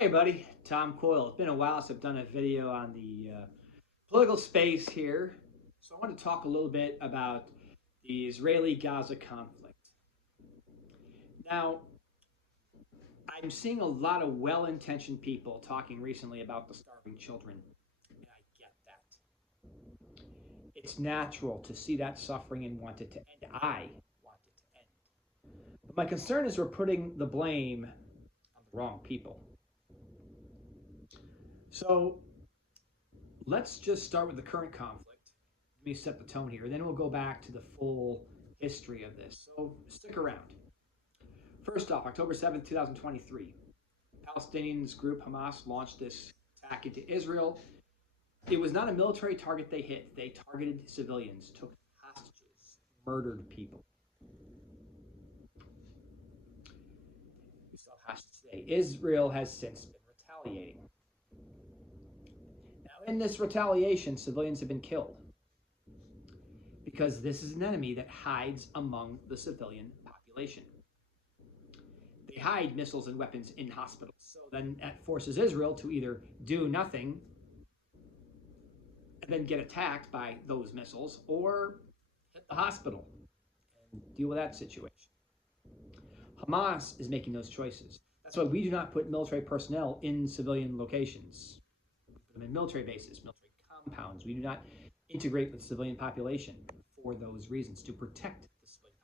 Hey, buddy, Tom Coyle. It's been a while since I've done a video on the political space here. So I want to talk a little bit about the Israeli-Gaza conflict. Now, I'm seeing a lot of well-intentioned people talking recently about the starving children, and I get that. It's natural to see that suffering and want it to end. I want it to end. But my concern is we're putting the blame on the wrong people. So let's just start with the current conflict. Let me set the tone here, and then we'll go back to the full history of this. So stick around. First off, October 7th, 2023, Palestinians group Hamas launched this attack into Israel. It was not a military target they hit. They targeted civilians, took hostages, murdered people. We still have hostages today. Israel has since been retaliating. Now, in this retaliation, civilians have been killed because this is an enemy that hides among the civilian population. They hide missiles and weapons in hospitals. So then that forces Israel to either do nothing and then get attacked by those missiles, or hit the hospital and deal with that situation. Hamas is making those choices. That's why we do not put military personnel in civilian locations. We put them in military bases, military compounds. We do not integrate with the civilian population for those reasons, to protect the civilian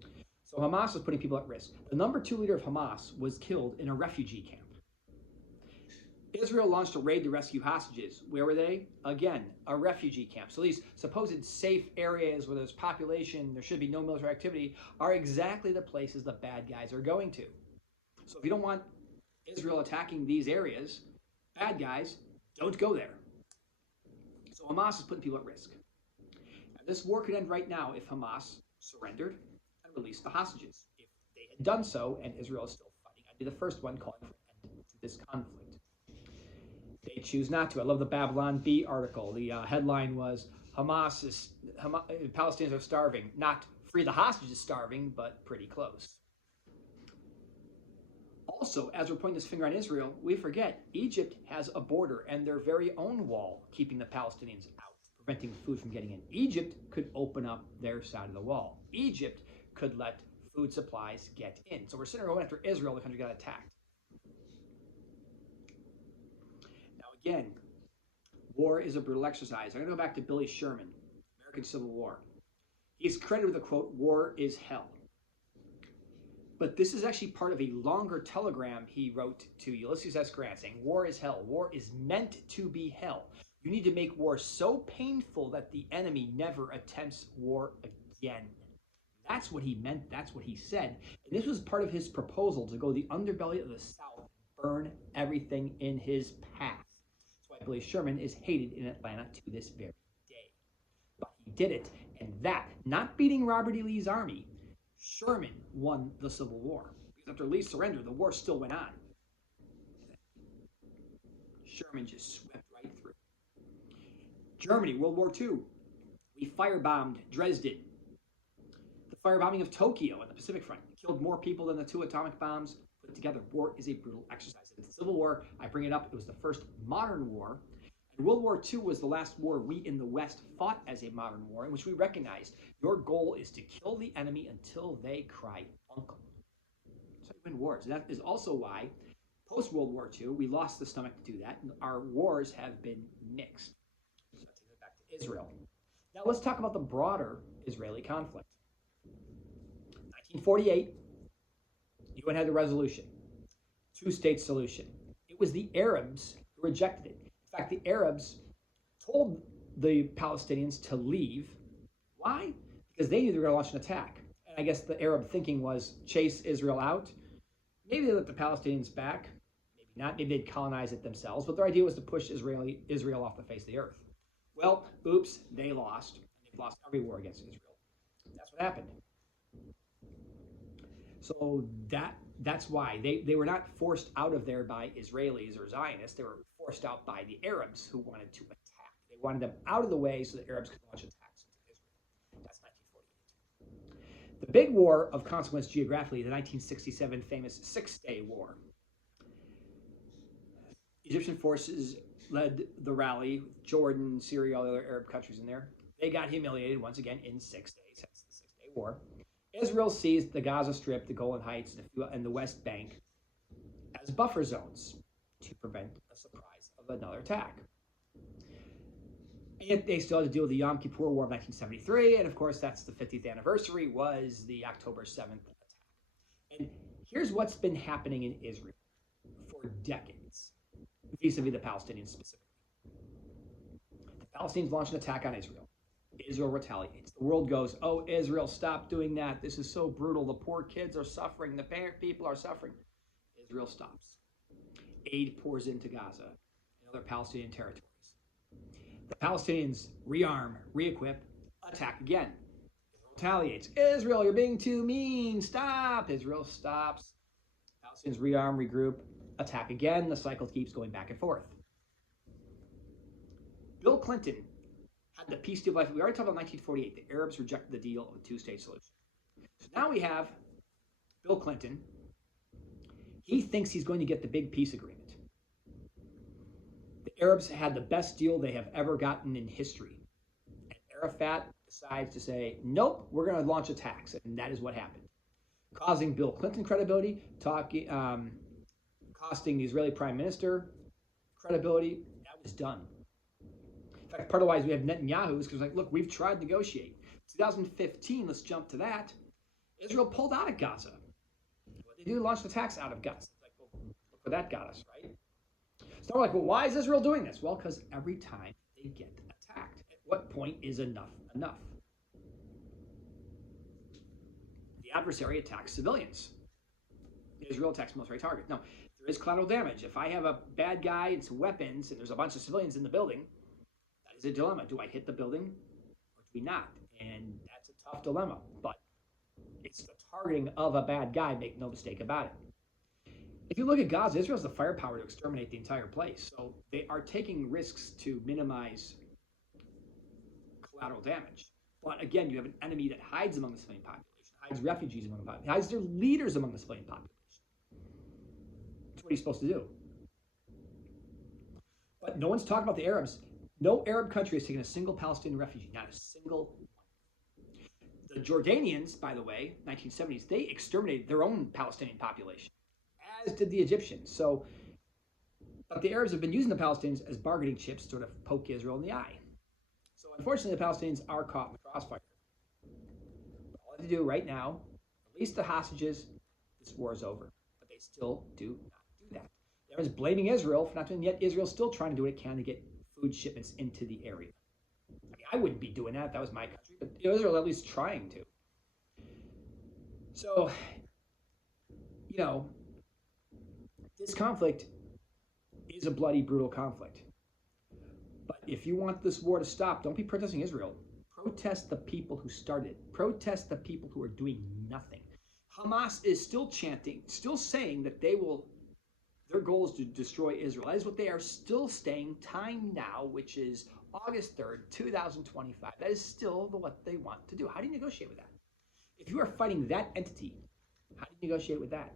population. So Hamas was putting people at risk. The number 2 leader of Hamas was killed in a refugee camp. Israel launched a raid to rescue hostages. Where were they? Again, a refugee camp. So these supposed safe areas where there's population, there should be no military activity, are exactly the places the bad guys are going to. So if you don't want Israel attacking these areas, bad guys, don't go there. So Hamas is putting people at risk. Now, this war could end right now if Hamas surrendered and released the hostages. If they had done so and Israel is still fighting, I'd be the first one calling for an end to this conflict. They choose not to. I love the Babylon Bee article. The headline was Palestinians are starving. Not free the hostages starving, but pretty close. Also, as we're pointing this finger on Israel, we forget Egypt has a border and their very own wall keeping the Palestinians out, preventing food from getting in. Egypt could open up their side of the wall. Egypt could let food supplies get in. So we're sitting there going after Israel, the country got attacked. Again, war is a brutal exercise. I'm going to go back to Billy Sherman, American Civil War. He's credited with the quote, "War is hell." But this is actually part of a longer telegram he wrote to Ulysses S. Grant saying, war is hell. War is meant to be hell. You need to make war so painful that the enemy never attempts war again. That's what he meant. That's what he said. And this was part of his proposal to go the underbelly of the South, burn everything in his path. Billy Sherman is hated in Atlanta to this very day. But he did it, and that, not beating Robert E. Lee's army, Sherman won the Civil War. Because after Lee surrendered, the war still went on. Sherman just swept right through. Germany, World War II. We firebombed Dresden. The firebombing of Tokyo and the Pacific Front killed more people than the 2 atomic bombs put together. War is a brutal exercise. In the Civil War, I bring it up, it was the first modern war. And World War II was the last war we in the West fought as a modern war, in which we recognized your goal is to kill the enemy until they cry uncle. So you win wars. And that is also why post-World War II, we lost the stomach to do that. And our wars have been mixed. So let's take it back to Israel. Now let's talk about the broader Israeli conflict. 1948, UN had a resolution, 2-state solution. It was the Arabs who rejected it. In fact, the Arabs told the Palestinians to leave. Why? Because they knew they were going to launch an attack. And I guess the Arab thinking was chase Israel out. Maybe they let the Palestinians back. Maybe not. Maybe they'd colonize it themselves. But their idea was to push Israel off the face of the earth. Well, oops, they lost. And they've lost every war against Israel. That's what happened. So that's why they were not forced out of there by Israelis or Zionists. They were forced out by the Arabs who wanted to attack. They wanted them out of the way so the Arabs could launch attacks into Israel. That's 1948. The big war of consequence geographically, the 1967 famous Six-Day War. Egyptian forces led the rally, Jordan, Syria, all the other Arab countries in there. They got humiliated once again in 6 days, hence the 6 Day War. Israel seized the Gaza Strip, the Golan Heights, and the West Bank as buffer zones to prevent a surprise of another attack. And yet they still had to deal with the Yom Kippur War of 1973, and of course that's the 50th anniversary, was the October 7th attack. And here's what's been happening in Israel for decades, vis-a-vis the Palestinians specifically. The Palestinians launch an attack on Israel. Israel retaliates. The world goes, oh, Israel, stop doing that. This is so brutal. The poor kids are suffering. The people are suffering. Israel stops. Aid pours into Gaza and other Palestinian territories. The Palestinians rearm, re-equip, attack again. Israel retaliates. Israel, you're being too mean. Stop. Israel stops. Palestinians rearm, regroup, attack again. The cycle keeps going back and forth. Bill Clinton had the peace deal. We already talked about 1948. The Arabs rejected the deal of a two-state solution. So now we have Bill Clinton. He thinks he's going to get the big peace agreement. The Arabs had the best deal they have ever gotten in history. And Arafat decides to say, nope, we're going to launch attacks. And that is what happened. Causing Bill Clinton credibility, costing the Israeli prime minister credibility. That was done. In fact, part of why we have Netanyahu is because, like, look, we've tried to negotiate. 2015, let's jump to that. Israel pulled out of Gaza. What they do, launched attacks out of Gaza. Like, well, look where that got us, right? So we're like, well, why is Israel doing this? Well, because every time they get attacked. At what point is enough enough? The adversary attacks civilians. Israel attacks military targets. Now, there is collateral damage. If I have a bad guy and some weapons and there's a bunch of civilians in the building, is a dilemma. Do I hit the building or do we not? And that's a tough dilemma, but it's the targeting of a bad guy, make no mistake about it. If you look at Gaza, Israel has the firepower to exterminate the entire place. So they are taking risks to minimize collateral damage. But again, you have an enemy that hides among the civilian population, hides refugees among the population, hides their leaders among the civilian population. That's what he's supposed to do. But no one's talking about the Arabs. No Arab country has taken a single Palestinian refugee, not a single one. The Jordanians, by the way, 1970s, they exterminated their own Palestinian population, as did the Egyptians. So, but the Arabs have been using the Palestinians as bargaining chips to sort of poke Israel in the eye. So unfortunately, the Palestinians are caught in the crossfire. But all they do right now, release the hostages, this war is over. But they still do not do that. The Arabs blaming Israel for not doing it, yet Israel's still trying to do what it can to get food shipments into the area. I mean, I wouldn't be doing that if that was my country, but Israel at least trying to. So, you know, this conflict is a bloody, brutal conflict. But if you want this war to stop, don't be protesting Israel. Protest the people who started. Protest the people who are doing nothing. Hamas is still chanting, still saying that they will. Their goal is to destroy Israel. That is what they are still saying time now, which is August 3rd, 2025. That is still what they want to do. How do you negotiate with that? If you are fighting that entity, how do you negotiate with that?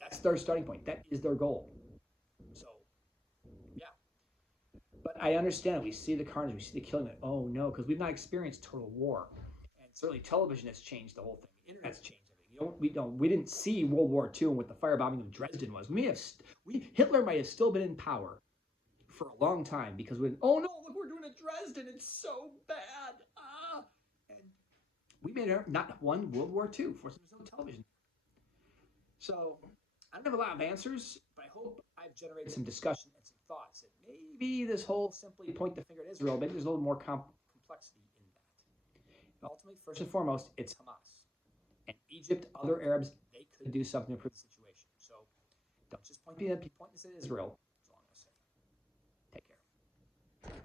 That's their starting point. That is their goal. So, yeah. But I understand. We see the carnage. We see the killing. Oh, no, because we've not experienced total war. And certainly television has changed the whole thing. The internet's changed. We didn't see World War II and what the firebombing of Dresden was. Hitler might have still been in power for a long time because oh no, look, we're doing it Dresden. It's so bad. And we made not one World War II. Of course, there was no television. So I don't have a lot of answers, but I hope I've generated some discussion and some thoughts. And maybe this whole simply point the finger at Israel, maybe there's a little more complexity in that. But ultimately, first and foremost, it's Hamas. And Egypt, other Arabs, they could do something to improve the situation. So don't just point this at Israel.